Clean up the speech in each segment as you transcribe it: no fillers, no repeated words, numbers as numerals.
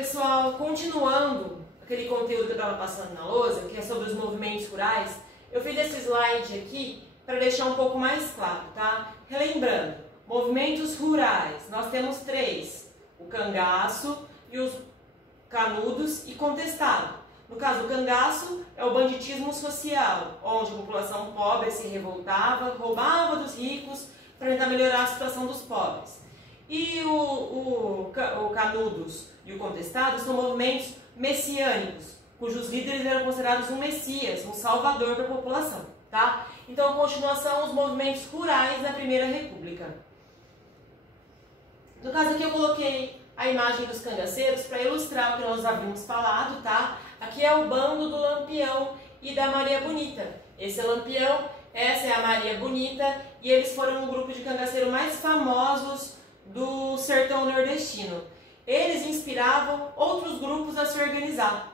pessoal, continuando aquele conteúdo que eu estava passando na lousa, que é sobre os movimentos rurais, eu fiz esse slide aqui para deixar um pouco mais claro, tá? Relembrando, movimentos rurais, nós temos três: o cangaço e os canudos e contestado. No caso, o cangaço é o banditismo social, onde a população pobre se revoltava, roubava dos ricos para tentar melhorar a situação dos pobres. E o canudos e o contestado são movimentos messiânicos, cujos líderes eram considerados um messias, um salvador para a população, tá? Então, a continuação, os movimentos rurais da Primeira República. No caso aqui eu coloquei a imagem dos cangaceiros para ilustrar o que nós havíamos falado, tá? Aqui é o bando do Lampião e da Maria Bonita. Esse é Lampião, essa é a Maria Bonita, e eles foram o grupo de cangaceiro mais famosos do sertão nordestino. Eles inspiravam outros grupos a se organizar.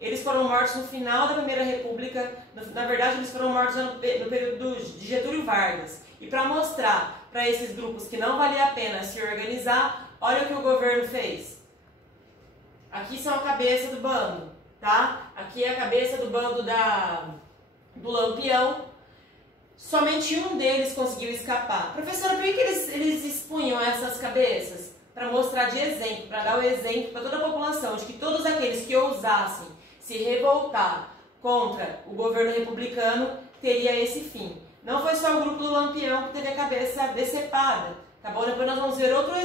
Eles foram mortos no final da Primeira República, na verdade eles foram mortos no período de Getúlio Vargas. E para mostrar para esses grupos que não valia a pena se organizar, olha o que o governo fez. Aqui são a cabeça do bando, tá? Aqui é a cabeça do bando do Lampião. Somente um deles conseguiu escapar. Professora, por que eles expunham essas cabeças? Para mostrar de exemplo, para dar o exemplo para toda a população de que todos aqueles que ousassem se revoltar contra o governo republicano teria esse fim. Não foi só o grupo do Lampião que teve a cabeça decepada, tá bom? Depois nós vamos ver outros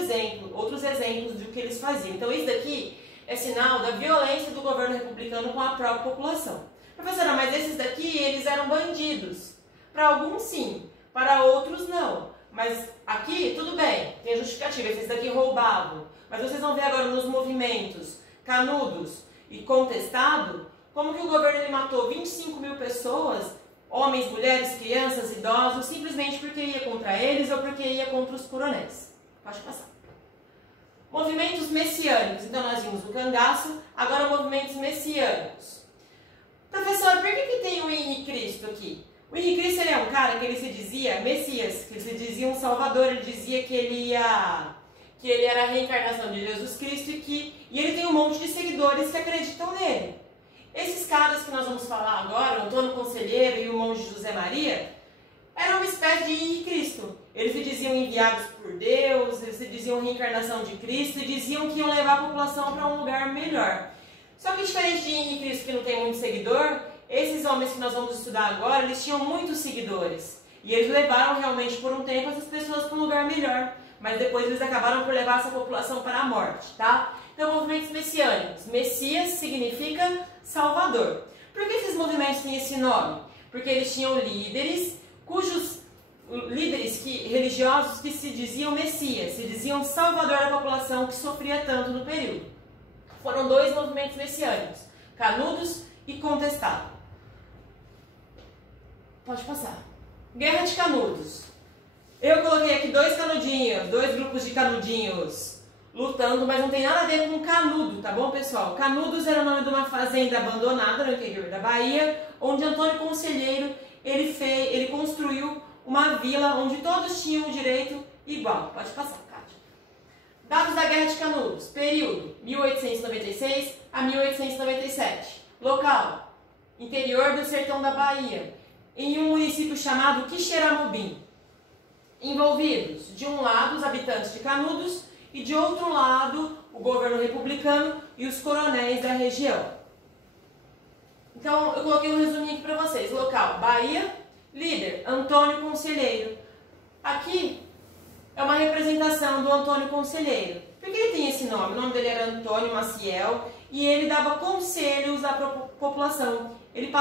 exemplos do que eles faziam. Então isso daqui é sinal da violência do governo republicano com a própria população. Professora, mas esses daqui, eles eram bandidos. Para alguns sim, para outros não. Mas aqui, tudo bem, tem justificativa, esses daqui roubavam. Mas vocês vão ver agora nos movimentos canudos e contestado, como que o governo ele matou 25 mil pessoas, homens, mulheres, crianças, idosos, simplesmente porque ia contra eles ou porque ia contra os coronéis. Pode passar. Movimentos messiânicos. Então nós vimos o cangaço, agora movimentos messiânicos. Professor, por que tem o Henrique Cristo aqui? O Henrique Cristo ele é um cara que ele se dizia Messias, que ele se dizia um Salvador, ele dizia que ele era a reencarnação de Jesus Cristo e ele tem um monte de seguidores que acreditam nele. Esses caras que nós vamos falar agora, o Antônio Conselheiro e o monge José Maria, eram uma espécie de Henrique Cristo. Eles se diziam enviados por Deus, eles se diziam reencarnação de Cristo e diziam que iam levar a população para um lugar melhor. Só que diferente de Henrique Cristo, que não tem muito seguidor, esses homens que nós vamos estudar agora, eles tinham muitos seguidores. E eles levaram realmente por um tempo essas pessoas para um lugar melhor. Mas depois eles acabaram por levar essa população para a morte, tá? Então, movimentos messiânicos. Messias significa Salvador. Por que esses movimentos têm esse nome? Porque eles tinham líderes, religiosos que se diziam Messias, se diziam Salvador da população que sofria tanto no período. Foram dois movimentos messiânicos, canudos e contestado. Pode passar. Guerra de Canudos. Eu coloquei aqui dois grupos de canudinhos lutando, mas não tem nada a ver com canudo, tá bom, pessoal? Canudos era o nome de uma fazenda abandonada no interior da Bahia, onde Antônio Conselheiro ele construiu uma vila onde todos tinham o direito igual. Pode passar, Kátia. Dados da Guerra de Canudos. Período 1896 a 1897. Local: interior do sertão da Bahia, em um município chamado Quixeramobim. Envolvidos, de um lado, os habitantes de Canudos e de outro lado, o governo republicano e os coronéis da região. Então, eu coloquei um resuminho aqui para vocês. Local: Bahia. Líder: Antônio Conselheiro. Aqui é uma representação do Antônio Conselheiro. Por que ele tem esse nome? O nome dele era Antônio Maciel e ele dava conselhos à população. Ele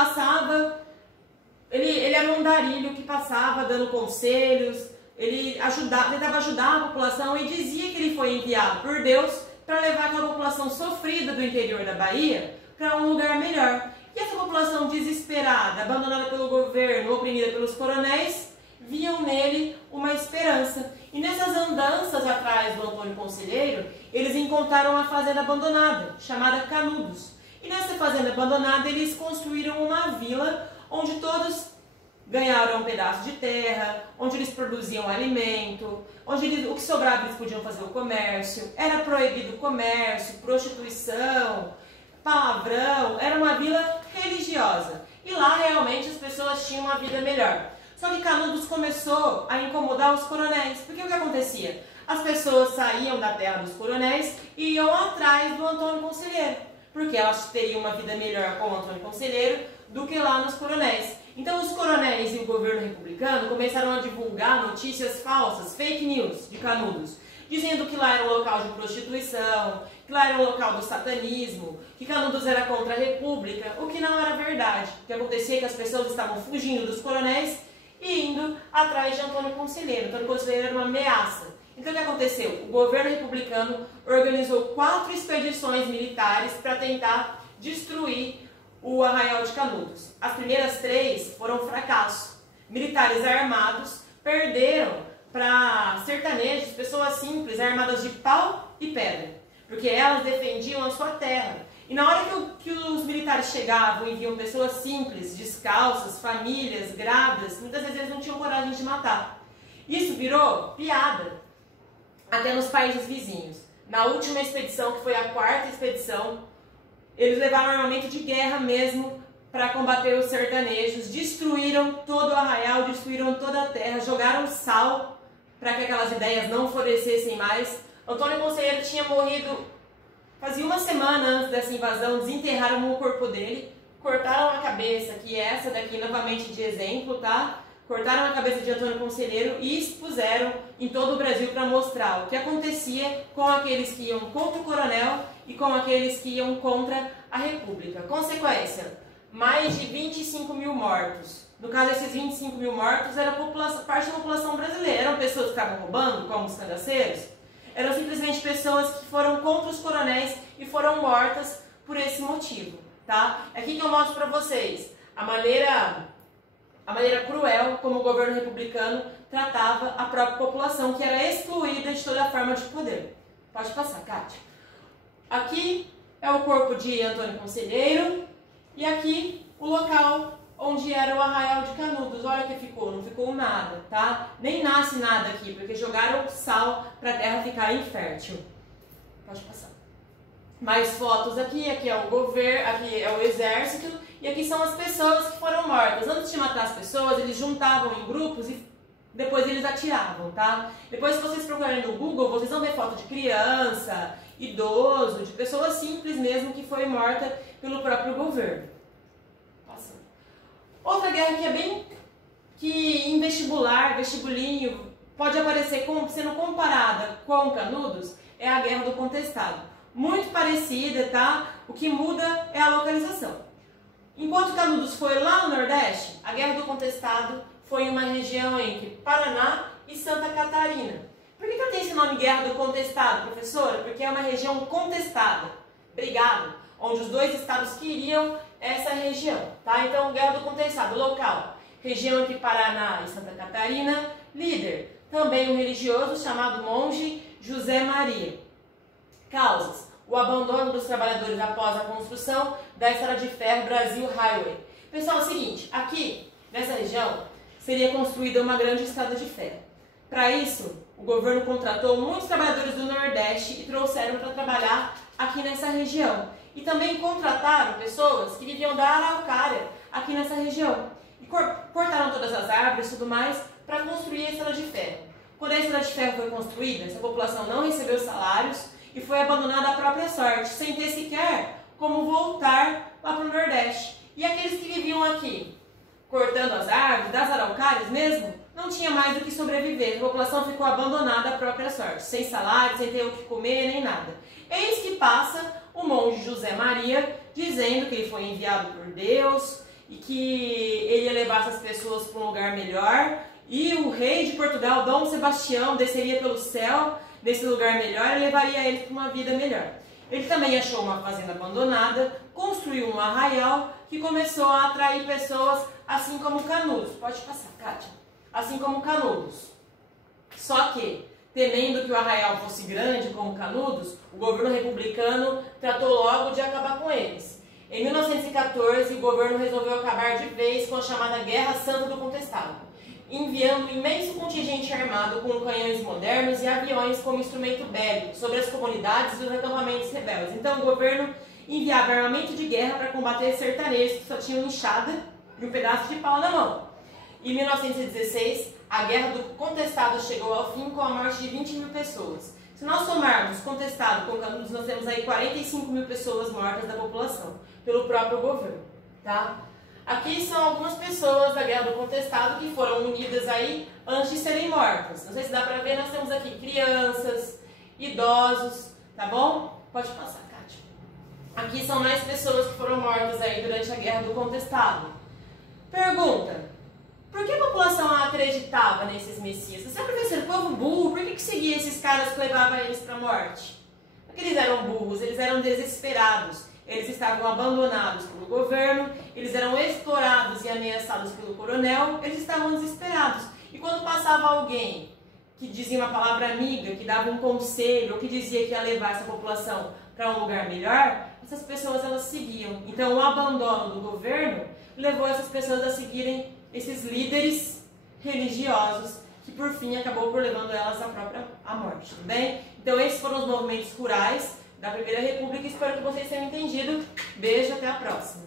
era um andarilho que passava dando conselhos, ele tentava ajudar a população e dizia que ele foi enviado por Deus para levar aquela população sofrida do interior da Bahia para um lugar melhor. E essa população desesperada, abandonada pelo governo, oprimida pelos coronéis, viam nele uma esperança. E nessas andanças atrás do Antônio Conselheiro, eles encontraram uma fazenda abandonada, chamada Canudos. E nessa fazenda abandonada, eles construíram uma vila onde todos ganharam um pedaço de terra, onde eles produziam alimento, onde o que sobrava eles podiam fazer o comércio, era proibido o comércio, prostituição, palavrão, era uma vila religiosa. E lá realmente as pessoas tinham uma vida melhor. Só que Canudos começou a incomodar os coronéis, porque o que acontecia? As pessoas saíam da terra dos coronéis e iam atrás do Antônio Conselheiro, porque elas teriam uma vida melhor com o Antônio Conselheiro do que lá nos coronéis. Então os coronéis e o governo republicano começaram a divulgar notícias falsas, fake news de Canudos, dizendo que lá era um local de prostituição, que lá era um local do satanismo, que Canudos era contra a república, o que não era verdade. O que acontecia é que as pessoas estavam fugindo dos coronéis e indo atrás de Antônio Conselheiro. Antônio Conselheiro era uma ameaça. Então o que aconteceu? O governo republicano organizou 4 expedições militares para tentar destruir o Arraial de Canudos. As primeiras 3 foram fracasso. Militares armados perderam para sertanejos, pessoas simples, armadas de pau e pedra, porque elas defendiam a sua terra. E na hora que os militares chegavam e viam pessoas simples, descalças, famílias, grávidas, muitas vezes eles não tinham coragem de matar. Isso virou piada até nos países vizinhos. Na última expedição, que foi a 4ª expedição, eles levaram armamento de guerra mesmo para combater os sertanejos, destruíram todo o arraial, destruíram toda a terra, jogaram sal para que aquelas ideias não florescessem mais. Antônio Conselheiro tinha morrido fazia uma semana antes dessa invasão, desenterraram o corpo dele, cortaram a cabeça, que é essa daqui novamente de exemplo, tá? Cortaram a cabeça de Antônio Conselheiro e expuseram em todo o Brasil para mostrar o que acontecia com aqueles que iam contra o coronel e com aqueles que iam contra a república. Consequência, mais de 25 mil mortos. No caso, esses 25 mil mortos era parte da população brasileira. Eram pessoas que estavam roubando, como os cangaceiros. Eram simplesmente pessoas que foram contra os coronéis e foram mortas por esse motivo, tá? Aqui que eu mostro para vocês a maneira cruel como o governo republicano tratava a própria população, que era excluída de toda forma de poder. Pode passar, Kátia. Aqui é o corpo de Antônio Conselheiro e aqui o local onde era o Arraial de Canudos. Olha o que ficou, não ficou nada, tá? Nem nasce nada aqui, porque jogaram sal para a terra ficar infértil. Pode passar. Mais fotos aqui é o governo, aqui é o exército e aqui são as pessoas que foram mortas. Antes de matar as pessoas, eles juntavam em grupos e depois eles atiravam, tá? Depois, se vocês procurarem no Google, vocês vão ver foto de criança, idoso, de pessoas simples mesmo que foi morta pelo próprio governo. Passando. Outra guerra que é bem que em vestibulinho, pode aparecer sendo comparada com Canudos, é a Guerra do Contestado. Muito parecida, tá? O que muda é a localização. Enquanto Canudos foi lá no Nordeste, a Guerra do Contestado foi uma região entre Paraná e Santa Catarina. Por que tem esse nome Guerra do Contestado, professora? Porque é uma região contestada, brigado, onde os 2 estados queriam essa região, tá? Então, Guerra do Contestado, local, região entre Paraná e Santa Catarina, líder, também um religioso chamado monge José Maria. Causas: o abandono dos trabalhadores após a construção da estrada de ferro Brasil Highway. Pessoal, é o seguinte, aqui, nessa região, seria construída uma grande estrada de ferro. Para isso, o governo contratou muitos trabalhadores do Nordeste e trouxeram para trabalhar aqui nessa região. E também contrataram pessoas que viviam da araucária aqui nessa região. E cortaram todas as árvores e tudo mais para construir a estrada de ferro. Quando a estrada de ferro foi construída, essa população não recebeu salários e foi abandonada à própria sorte, sem ter sequer como voltar lá para o Nordeste. E aqueles que viviam aqui, cortando as árvores, das araucárias mesmo, não tinha mais do que sobreviver. A população ficou abandonada à própria sorte, sem salário, sem ter o que comer, nem nada. Eis que passa o monge José Maria, dizendo que ele foi enviado por Deus e que ele ia levar essas pessoas para um lugar melhor. E o rei de Portugal, Dom Sebastião, desceria pelo céu desse lugar melhor e levaria eles para uma vida melhor. Ele também achou uma fazenda abandonada, construiu um arraial que começou a atrair pessoas, assim como Canudos. Pode passar, Kátia. Assim como Canudos. Só que, temendo que o arraial fosse grande como Canudos, o governo republicano tratou logo de acabar com eles. Em 1914, o governo resolveu acabar de vez com a chamada Guerra Santa do Contestado, enviando um imenso contingente armado com canhões modernos e aviões como instrumento bélico sobre as comunidades e os acampamentos rebeldes. Então o governo enviava armamento de guerra para combater sertanejos que só tinham enxada e um pedaço de pau na mão. Em 1916, a Guerra do Contestado chegou ao fim com a morte de 20 mil pessoas. Se nós somarmos Contestado com Canudos, nós temos aí 45 mil pessoas mortas da população, pelo próprio governo, tá? Aqui são algumas pessoas da Guerra do Contestado que foram unidas aí antes de serem mortas. Não sei se dá pra ver, nós temos aqui crianças, idosos, tá bom? Pode passar, Kátia. Aqui são mais pessoas que foram mortas aí durante a Guerra do Contestado. Pergunta: por que a população acreditava nesses messias? Você sempre vai ser povo burro, por que seguia esses caras que levavam eles para a morte? Porque eles eram burros, eles eram desesperados, eles estavam abandonados pelo governo, eles eram explorados e ameaçados pelo coronel, eles estavam desesperados. E quando passava alguém que dizia uma palavra amiga, que dava um conselho, ou que dizia que ia levar essa população para um lugar melhor, essas pessoas elas seguiam. Então o abandono do governo levou essas pessoas a seguirem esses líderes religiosos, que por fim acabou por levando elas à morte, tudo bem? Então esses foram os movimentos rurais da Primeira República, espero que vocês tenham entendido. Beijo, até a próxima!